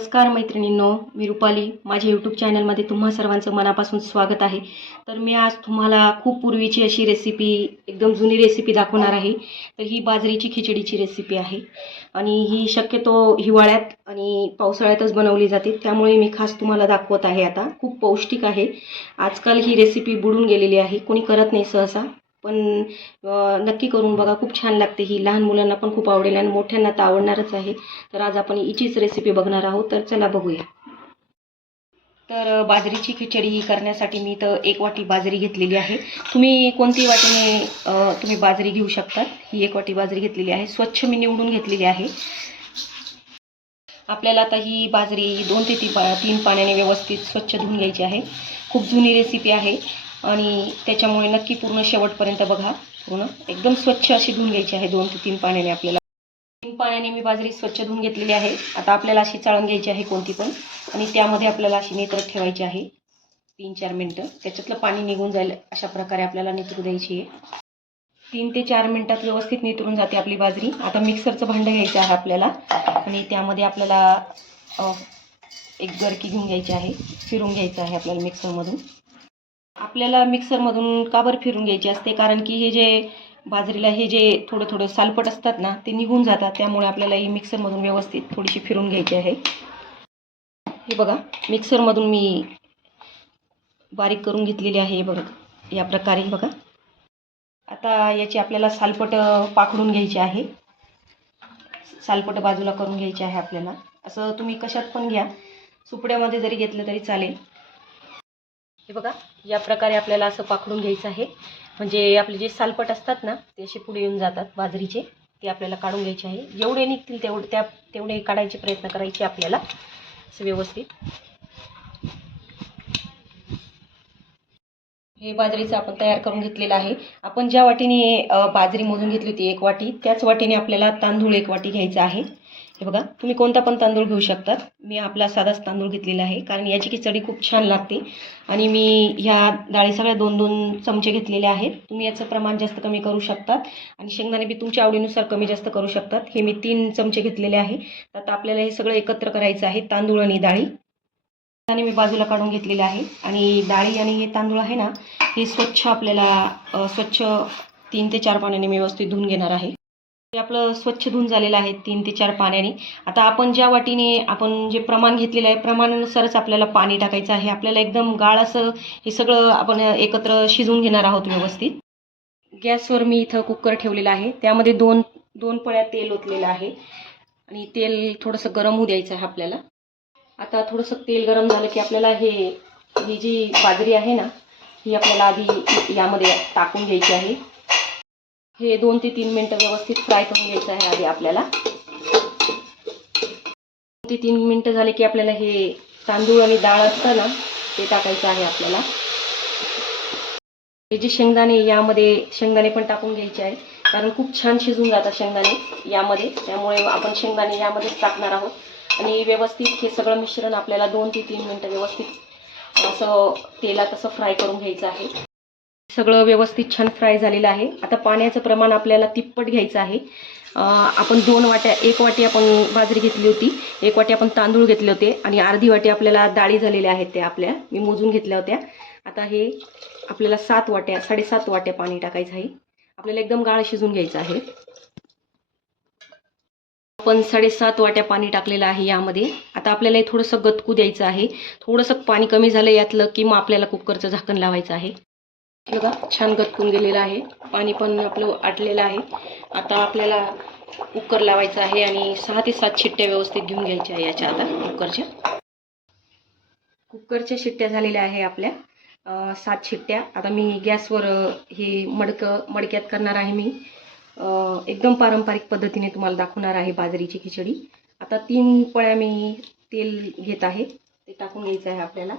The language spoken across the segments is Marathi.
नमस्कार मैत्रिणींनो, मी रुपाली. माझ्या यूट्यूब चॅनलमध्ये तुम्हा सर्वांचं मनापासून स्वागत आहे. तर मी आज तुम्हाला खूप पूर्वीची अशी रेसिपी, एकदम जुनी रेसिपी दाखवणार आहे. तर ही बाजरीची खिचडीची रेसिपी आहे आणि ही शक्यतो हिवाळ्यात आणि पावसाळ्यातच बनवली जाते. त्यामुळे मी खास तुम्हाला दाखवत आहे. आता खूप पौष्टिक आहे. आजकाल ही रेसिपी बुडून गेलेली आहे, कोणी करत नाही सहसा, पण नक्की करून बघा, खूप छान लागते ही. लहान मुलांना पण खूप आवडेल आणि मोठ्यांना तर आवडणारच आहे. तर आज आपण हिचीच रेसिपी बघणार आहोत. तर चला बघूया. तर बाजरीची खिचडी करण्यासाठी मी तर 1 वाटी बाजरी घेतलेली आहे. तुम्ही कोणती वाटीने तुम्ही बाजरी घेऊ शकतात. ही 1 वाटी बाजरी घेतलेली आहे. स्वच्छ मी निवडून घेतलेली आहे. आपल्याला आता ही बाजरी 2 ते 3 पाण्याने व्यवस्थित स्वच्छ धुवून घ्यायची आहे. खूप जुनी रेसिपी आहे आणि त्याच्यामुळे नक्की पूर्ण शेवटपर्यंत बघा. पूर्ण एकदम स्वच्छ अशी धुवून घ्यायची आहे 2 ते 3 पाण्याने. आपल्याला 3 पाण्याने मी बाजरी स्वच्छ धुवून घेतलेली आहे. आता आपल्याला अशी चाळून घ्यायची आहे कोणती पण, आणि त्यामध्ये आपल्याला अशी नितळत ठेवायची आहे 3-4 मिनटं. त्याच्यातलं पाणी निघून जाईल अशा प्रकारे आपल्याला नितळू द्यायची आहे. 3 ते 4 मिनटात व्यवस्थित नितळून जाते आपली बाजरी. आता मिक्सरचं भांडं घ्यायचं आहे आपल्याला आणि त्यामध्ये आपल्याला एक गरकी घेऊन घ्यायची आहे. फिरून घ्यायचं आहे आपल्याला मिक्सरमधून. आपल्याला मिक्सरमधून का बरं फिरून घ्यायची असते, कारण की हे जे बाजरीला हे जे थोडं थोडं सालपट असतात ना, ते निघून जातात. त्यामुळे आपल्याला ही मिक्सरमधून व्यवस्थित थोडीशी फिरून घ्यायची आहे. हे बघा, मिक्सरमधून मी बारीक करून घेतलेली आहे. हे बघा, या प्रकारे बघा. आता याची आपल्याला सालपट पाखडून घ्यायची आहे. सालपट बाजूला करून घ्यायची आहे आपल्याला. असं तुम्ही कशात पण घ्या, सुपड्यामध्ये जरी घेतलं तरी चालेल. हे बघा, या प्रकारे आपल्याला असं पाखडून घ्यायचं आहे. म्हणजे आपले जे सालपट असतात ना, ते असे पुढे येऊन जातात बाजरीचे, ते आपल्याला काढून घ्यायचे आहे. जेवढे निघतील तेवढे काढायचे प्रयत्न करायचे आपल्याला असं व्यवस्थित. हे बाजरीचं आपण तयार करून घेतलेलं आहे. आपण ज्या वाटीने बाजरी मोजून घेतली होती 1 वाटी, त्याच वाटीने आपल्याला तांदूळ 1 वाटी घ्यायचा आहे. हे बघा, तुम्ही कोणता पण तांदूळ घेऊ शकतात. मी आपला साधाच तांदूळ घेतलेला आहे, कारण याची खिचडी खूप छान लागते. आणि मी ह्या डाळी सगळ्या 2-2 चमचे घेतलेले आहेत. तुम्ही याचं प्रमाण जास्त कमी करू शकतात आणि शेंगदाणे बी तुमच्या आवडीनुसार कमी जास्त करू शकतात. हे मी 3 चमचे घेतलेले आहे. आता आपल्याला हे सगळं एकत्र करायचं आहे, तांदूळ आणि डाळी. आणि मी बाजूला काढून घेतलेले आहे. आणि डाळी आणि हे तांदूळ आहे ना, हे स्वच्छ आपल्याला स्वच्छ 3 ते 4 पाण्याने मी व्यवस्थित धुवून घेणार आहे. हे आपलं स्वच्छ धुवून झालेलं आहे 3 ते 4 पाण्याने. आता आपण ज्या वाटीने आपण जे प्रमाण घेतलेलं आहे, प्रमाणानुसारच आपल्याला पाणी टाकायचं आहे. आपल्याला एकदम गाळ असं हे सगळं आपण एकत्र शिजवून घेणार आहोत व्यवस्थित. गॅसवर मी इथं कुकर ठेवलेला आहे. त्यामध्ये 2 पळ्या तेल ओतलेलं आहे आणि तेल थोडंसं गरम होऊ द्यायचं आहे आपल्याला. आता थोडंसं तेल गरम झालं की आपल्याला ही जी बाजरी आहे ना, ही आपल्याला आधी यामध्ये टाकून घ्यायची आहे. हे 2 ते 3 मिनटं व्यवस्थित फ्राय करून घ्यायचं आहे आधी आपल्याला. 2 ते 3 मिनटं झाले की आपल्याला हे तांदूळ आणि डाळ असतं ना, ते टाकायचं आहे आपल्याला. हे जे शेंगदाणे पण टाकून घ्यायचे आहे, कारण खूप छान शिजून जातात शेंगदाणे यामध्ये. त्यामुळे आपण शेंगदाणे यामध्येच टाकणार आहोत. आणि व्यवस्थित हे सगळं मिश्रण आपल्याला 2 ते 3 मिनटं व्यवस्थित असं तेलात असं फ्राय करून घ्यायचं आहे. सगळं व्यवस्थित छान फ्राय झालेलं आहे. आता पाण्याचं प्रमाण आपल्याला तिप्पट घ्यायचं आहे. आपण 2 वाट्या, 1 वाटी आपण बाजरी घेतली होती, 1 वाटी आपण तांदूळ घेतले होते आणि अर्धी वाटी आपल्याला डाळी झालेल्या आहेत, त्या आपल्या मी मोजून घेतल्या होत्या. आता हे आपल्याला 7 वाट्या पाणी टाकायचं आहे. आपल्याला एकदम गाळ शिजून घ्यायचं आहे. आपण 7.5 वाट्या पाणी टाकलेलं आहे यामध्ये. आता आपल्याला हे थोडंसं गतकू द्यायचं आहे. थोडंसं पाणी कमी झालं यातलं की मग आपल्याला कुकरचं झाकण लावायचं आहे. बघा, छान गतकून गेलेलं आहे. पाणी पण आपलं आटलेलं आहे. आता आपल्याला कुकर लावायचं आहे आणि 6 ते 7 शिट्ट्या व्यवस्थित घेऊन घ्यायच्या आहे याच्या. आता कुकरच्या शिट्ट्या झालेल्या आहे आपल्या 7 शिट्ट्या. आता मी गॅसवर हे मडक्यात करणार आहे मी. एकदम पारंपरिक पद्धतीने तुम्हाला दाखवणार आहे बाजरीची खिचडी. आता 3 पळ्या मी तेल घेत आहे, ते टाकून घ्यायचं आहे आपल्याला.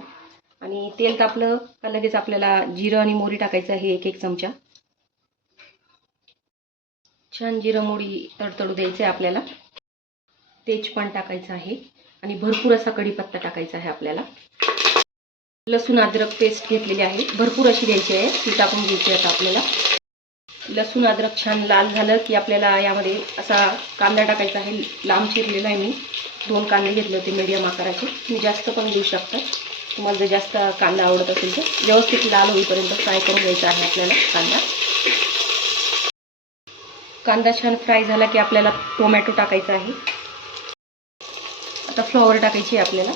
आणि तेल तापलं का लगेच आपल्याला जिरं आणि मोहरी टाकायचं आहे 1-1 चमचा. छान जिरं मोहरी तडतडू द्यायचं आहे आपल्याला. तेजपान टाकायचं आहे आणि भरपूर असा कढीपत्ता टाकायचा आहे आपल्याला. लसूण अद्रक पेस्ट घेतलेली आहे, भरपूर अशी घ्यायची आहे, ती टाकून घ्यायची आहे आता आपल्याला. लसूण अद्रक छान लाल झालं की आपल्याला यामध्ये असा कांदा टाकायचा आहे. लांब चिरलेला आहे मी. 2 कांदे घेतले होते मीडियम आकाराचे. तुम्ही जास्त पण घेऊ शकता. तुम्हाला जर जास्त कांदा आवडत असेल तर व्यवस्थित लाल होईपर्यंत फ्राय करून घ्यायचा आहे आपल्याला कांदा. कांदा छान फ्राय झाला की आपल्याला टोमॅटो टाकायचा आहे. आता फ्लॉवर टाकायची आहे आपल्याला.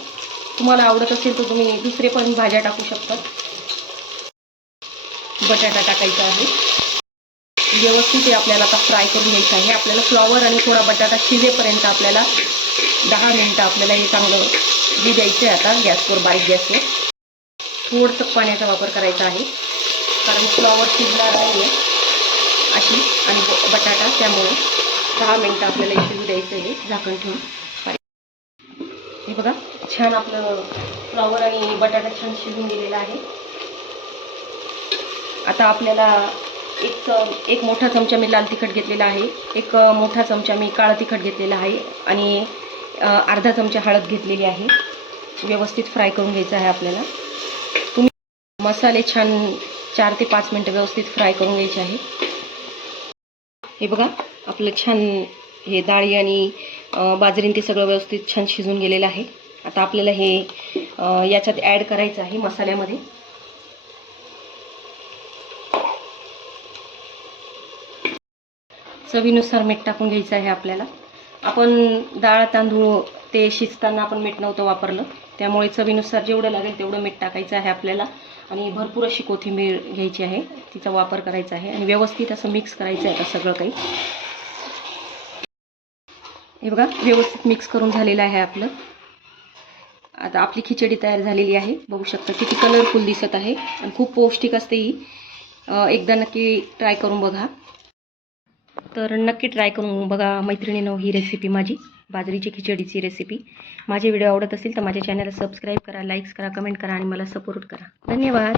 तुम्हाला आवडत असेल तर तुम्ही दुसरे पण भाज्या टाकू शकता. बटाटा टाकायचा आहे. व्यवस्थित आपल्याला आता फ्राय करून घ्यायचं आहे. आपल्याला फ्लॉवर आणि थोडा बटाटा शिजेपर्यंत आपल्याला 10 मिनिटं आपल्याला हे चांगलं हे द्यायचं आहे. आता गॅसवर, बारीक गॅसवर थोडंसं पाण्याचा वापर करायचा आहे, कारण फ्लॉवर शिजणार नाही आहे अशी आणि बटाटा, त्यामुळे 10 मिनिटं आपल्याला हे शिजू द्यायचं आहे झाकण ठेवून. हे बघा छान आपलं फ्लॉवर आणि बटाटा छान शिजून गेलेला आहे. आता आपल्याला एक मोठा चमचा मी लाल तिखट घेतलेला आहे, एक मोठा चमचा मी काळं तिखट घेतलेला आहे आणि अर्धा चमचा हळद घेतलेली आहे. व्यवस्थित फ्राय करून घ्यायचं आहे आपल्याला. तुम्ही मसाले छान 4 ते 5 मिनटं व्यवस्थित फ्राय करून घ्यायचे आहे. हे बघा आपलं छान हे डाळी आणि बाजरीन ते सगळं व्यवस्थित छान शिजून गेलेलं आहे. आता आपल्याला हे याच्यात ॲड करायचं आहे मसाल्यामध्ये. चवीनुसार मीठ टाकून घ्यायचं आहे आपल्याला. आपण डाळ तांदूळ ते शिजताना आपण मीठ नव्हतं वापरलं, त्यामुळे चवीनुसार जेवढं लागेल तेवढं मीठ टाकायचं आहे आपल्याला. आणि भरपूर अशी कोथिंबीर घ्यायची आहे, तिचा वापर करायचा आहे आणि व्यवस्थित असं मिक्स करायचं आहे आता सगळं काही. हे बघा व्यवस्थित मिक्स करून झालेलं आहे आपलं. आता आपली खिचडी तयार झालेली आहे. बघू शकता किती कलरफुल दिसत आहे आणि खूप पौष्टिक असते ही. एकदा नक्की ट्राय करून बघा. तर नक्की ट्राय करून बघा मैत्रिणींनो ही रेसिपी, माझी बाजरीची खिचडीची रेसिपी. माझे व्हिडिओ आवडत असेल तर माझ्या चॅनलला सबस्क्राईब करा, लाईक्स करा, कमेंट करा आणि मला सपोर्ट करा. धन्यवाद.